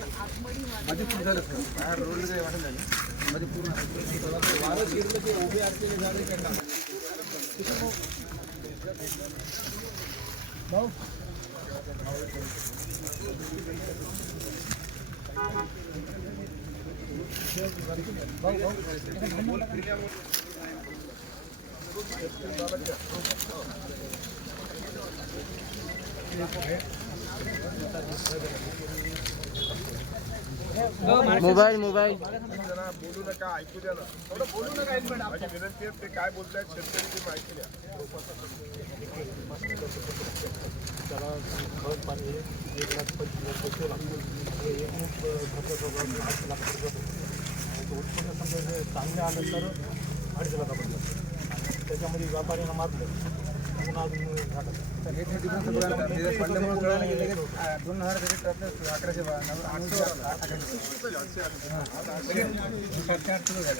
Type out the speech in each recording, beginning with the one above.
मध्ये खूप झालं बाहेर रोडला काही वाटत झालं मध्ये पूर्ण वारं शिरलं ते उभे असलेले झाले काय काम भाऊ भाऊ भाऊ मोबाईल मोबाईल. जरा बोलू नका ऐकू द्या ना बोलू नका माझी विनंती आहे ते काय बोलतायत शेतकरी माहिती द्या उत्पन्न समजा जे चांगलं आलं तर अडीच लाखापर्यंत त्याच्यामध्ये व्यापाऱ्यांना मारलं. पुन्हा अजून झालं दोन हजार अकराशे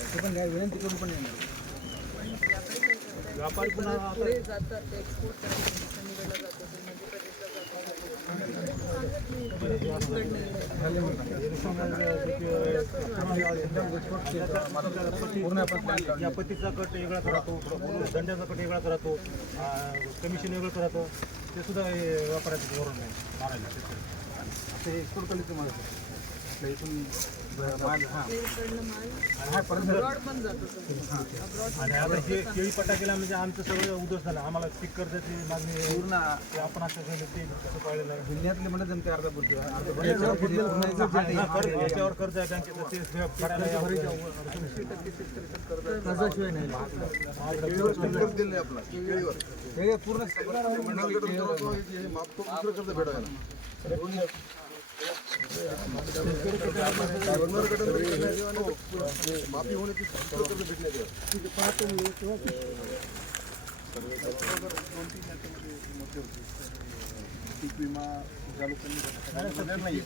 ते पण विनंती करून पण व्यापारी या पत्तीचा कट वेगळा राहतो दंड्याचा कट वेगळा राहतो कमिशन वेगळं राहतं. ते सुद्धा वापरायचं धोरण नाही मारायला. ते एक्सपोर्ट करायचं माल इथून आणि आता हे केळी पट्टा केला म्हणजे आमचं सगळं उद्ध्वस्त झालं आम्हाला पीक कर्जाची मागणी पूर्ण ते आपण असं केलं ते कसं पाहिलेलं आहे जिल्ह्यातले म्हणत अर्धा पुरती कर्ज आहे बँकेचं पूर्ण पूर्ण कर्ज- याच्यावर पीक विमा चालू लोकांनी नाही नाही.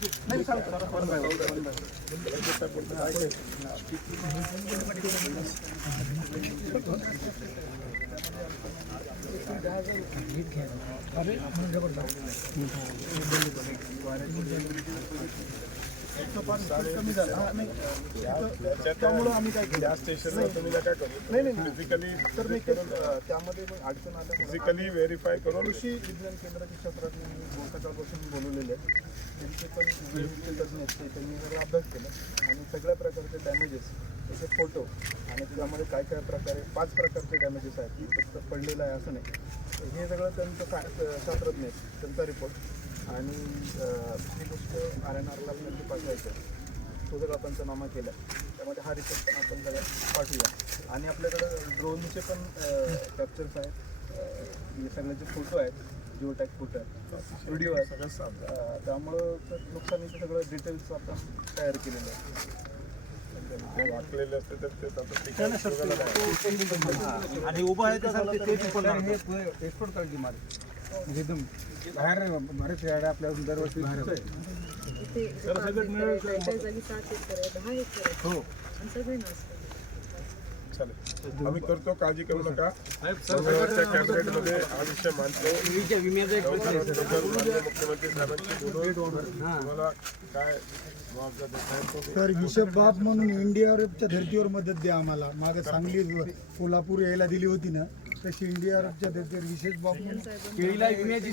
त्यामुळं आम्ही काय केलं स्टेशन स्टेशनला तुम्ही काय करू नाही नाही फिजिकली तर नाही करून त्यामध्ये पण अडचण आल्या फिजिकली व्हेरीफाय करून कृषी विज्ञान केंद्राच्या मी सकाळपासून बोलवलेले आहेत त्यांचे पण तज्ञ आहेत त्यांनी सगळं अभ्यास केला आणि सगळ्या प्रकारचे डॅमेजेस त्याचे फोटो आणि त्यामध्ये काय काय प्रकारे पाच प्रकारचे डॅमेजेस आहेत. की फक्त पडलेलं आहे असं नाही. तर हे सगळं त्यांचं सा- शास्त्रज्ञ त्यांचा रिपोर्ट आणि अं, दुसरी गोष्ट आर एन आरला त्यांची पाठवायचं आहे. तो सगळा पंचनामा केला त्यामध्ये हा रिपोर्ट पण आपण सगळ्या पाठवूया. आणि आपल्याकडं ड्रोनचे पण कॅप्चर्स आहेत. अं, हे सगळ्याचे फोटो आहेत जिओ टॅक फोटो आहेत. व्हिडिओ आहे सगळं त्यामुळं तर नुकसानीचं सगळं डिटेल्स आपण तयार केलेलं आहे. वाकलेले असते तर ते आणि उभं आहे तसं ते- ते पण तर हे एक्सपोर्ट क्वालिटी माल म्हणजे एकदम बाहेर बरेच गाड्या आपल्या दरवर्षी बाहेर एकर आहे. हो. सगळे चालेल. आम्ही करतो काळजी करू नका. सर्वांच्या कॅबिनेटमध्ये हा विषय मांडतो त्याच्यावर मुख्यमंत्री साहेबांशी बोलून तुम्हाला काय मुआवजा देता येतो ते तर हिशोब बाप म्हणून इंडिया युरोपच्या धर्तीवर मदत द्या आम्हाला. मागे सांगली कोल्हापूर यायला दिली होती ना तशी इंडिया युरोपच्या धर्तीवर विशेष बाप म्हणून केळीला विम्याची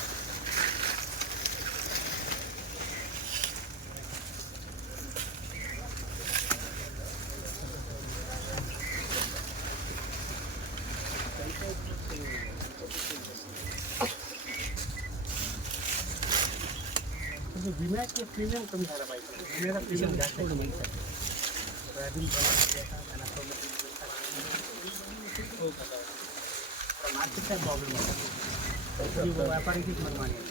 सवलत सर विम्याचे प्रीमियम कमी झाला पाहिजे विम्याचा प्रीमियम जास्त आहे. सोयाबीन प्रमाणात जे आहे, मार्केटचा प्रॉब्लेम होता व्यापारी मनमानी आहे.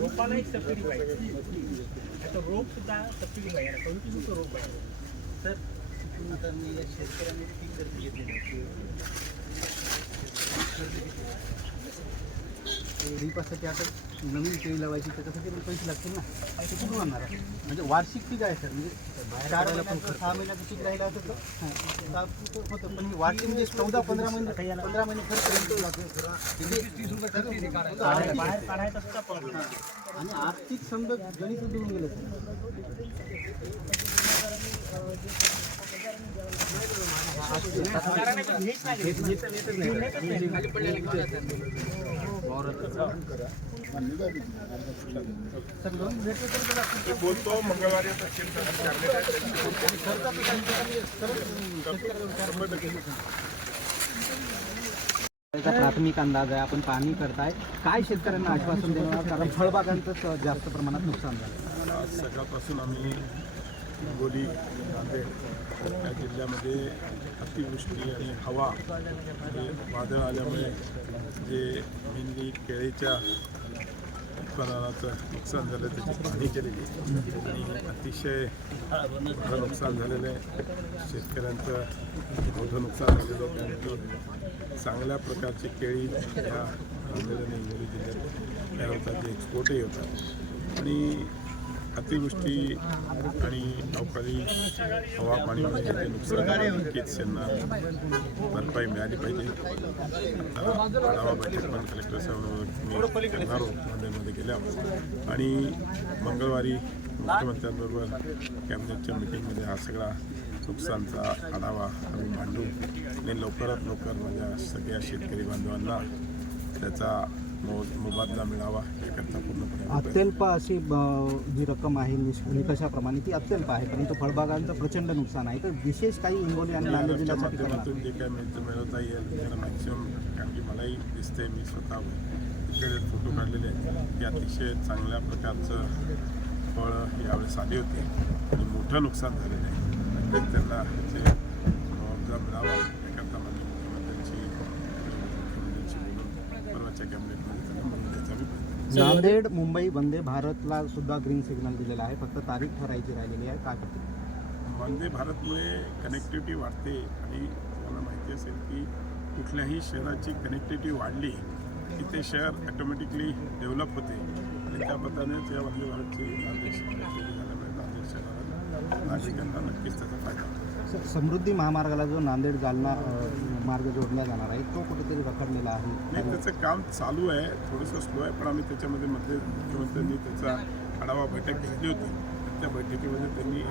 रोपाला एक सबसिडी पाहिजे रोप सुद्धा सबसिडी पाहिजे रोप पाहिजे तर शेतकऱ्यांनी घेतलेलं रीपासाठी आता नवीन केळी लावायची त्याच्यासाठी पण पैसे लागतील ना? ते कुठून आणणार म्हणजे वार्षिक पीक आहे. सर म्हणजे चार महिन्याचं सहा महिन्याचं पीक राहिलं असं तर होतं पण वार्षिक म्हणजे चौदा पंधरा महिने पंधरा महिने खर्च बाहेर काढायचा. सुद्धा प्रॉब्लेम आणि आर्थिक समजा गणित गेलं. सर ते बोलतो मंगळवारी प्राथमिक अंदाज आहे आपण पाहणी करताय. काय शेतकऱ्यांना आश्वासन देणार? कारण फळबागांचं जास्त प्रमाणात नुकसान झालं. सकाळपासून आम्ही हिंगोली नांदेड या जिल्ह्यामध्ये अतिवृष्टी आणि हवा हे वादळ आल्यामुळे जे मेनली केळीच्या उत्पादनाचं नुकसान झालं त्याची पाहणी केलेली आणि अतिशय मोठं नुकसान झालेलं आहे. शेतकऱ्यांचं मोठं नुकसान झालेलं आहे. त्यानंतर चांगल्या प्रकारची केळी या नांदेड आणि हिंगोली जिल्ह्यात तयार होतात जे एक्सपोर्टही होतात. आणि अतिवृष्टी आणि अवकाळी हवा म्हणजे जे नुकसान नक्कीच त्यांना भरपाई मिळाली पाहिजे. आढावा बैठक पण कलेक्टर साहेबांवर मी करणार गेल्यावर आणि मंगळवारी मुख्यमंत्र्यांबरोबर कॅबिनेटच्या मिटिंगमध्ये हा सगळा नुकसानचा आढावा आम्ही मांडू आणि लवकरात लवकर माझ्या सगळ्या शेतकरी बांधवांना त्याचा मोबदला मिळावा याकरता पूर्णपणे. अत्यल्प अशी जी रक्कम आहे निकषाप्रमाणे ती अत्यल्प आहे परंतु फळबागांचं प्रचंड नुकसान आहे. तर विशेष काही हिंगोली आणि नांदेड जिल्ह्यासाठी माध्यमातून जे काय मिळतं मिळवता येईल त्याला मॅक्सिमम कारण की मलाही दिसते मी स्वतः तिकडे फोटो काढलेले आहेत. की अतिशय चांगल्या प्रकारचं फळ यावेळेस आले होते. आणि मोठं नुकसान झालेलं आहे. त्यांना त्याचे मुआवजा मिळावा याकरता मला मुख्यमंत्र्यांची मुख्यमंत्र्यांशी बोलून कॅबिनेटमध्ये नांदेड मुंबई वंदे भारतला सुद्धा ग्रीन सिग्नल दिलेला आहे. फक्त तारीख ठरायची राहिलेली आहे. काय वंदे भारतमुळे कनेक्टिव्हिटी वाढते आणि तुम्हाला माहिती असेल की कुठल्याही शहराची कनेक्टिव्हिटी वाढली की ते शहर ॲटोमॅटिकली डेव्हलप होते. आणि त्या पद्धतीनेच या वंदे भारतची नांदेड कनेक्टिव्हिटी नांदेड शहराला नागरिकांना नक्कीच त्याचा फायदा समृद्धी महामार्गाला जो नांदेड जालना मार्ग जोडला जाणार आहे तो कुठेतरी रखडलेला आहे? नाही त्याचं काम चालू आहे थोडंसं स्लो आहे पण आम्ही त्याच्यामध्ये मध्ये मुख्यमंत्र्यांनी त्याचा आढावा बैठक घेतली होती. त्या बैठकीमध्ये त्यांनी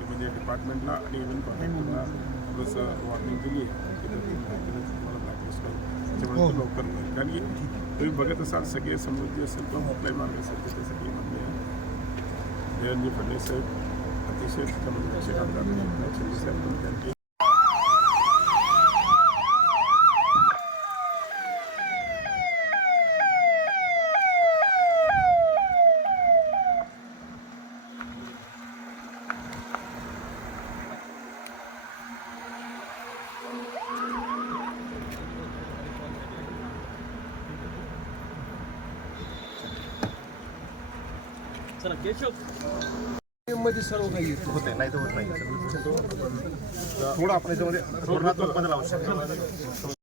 म्हणजे डिपार्टमेंटला आणि इव्हन कॉन्ट्रॅक्टरला थोडंसं वॉर्निंग दिली की तुम्हाला त्याच्यामुळे लवकर होईल. कारण की तुम्ही बघत असाल सगळे समृद्धी असेल किंवा मोकळे मार्ग असेल त्याच्यासाठी म्हणजे देवेंद्र फडणवीस साहेब Terceiro ficamos no terceiro andar, no terceiro certo. Será que é, tio? मध्ये सर्व काही येतं होते नाही तर होत नाही थोडं आपण याच्यामध्ये धोरणात्मक बदल आवश्यक आहे.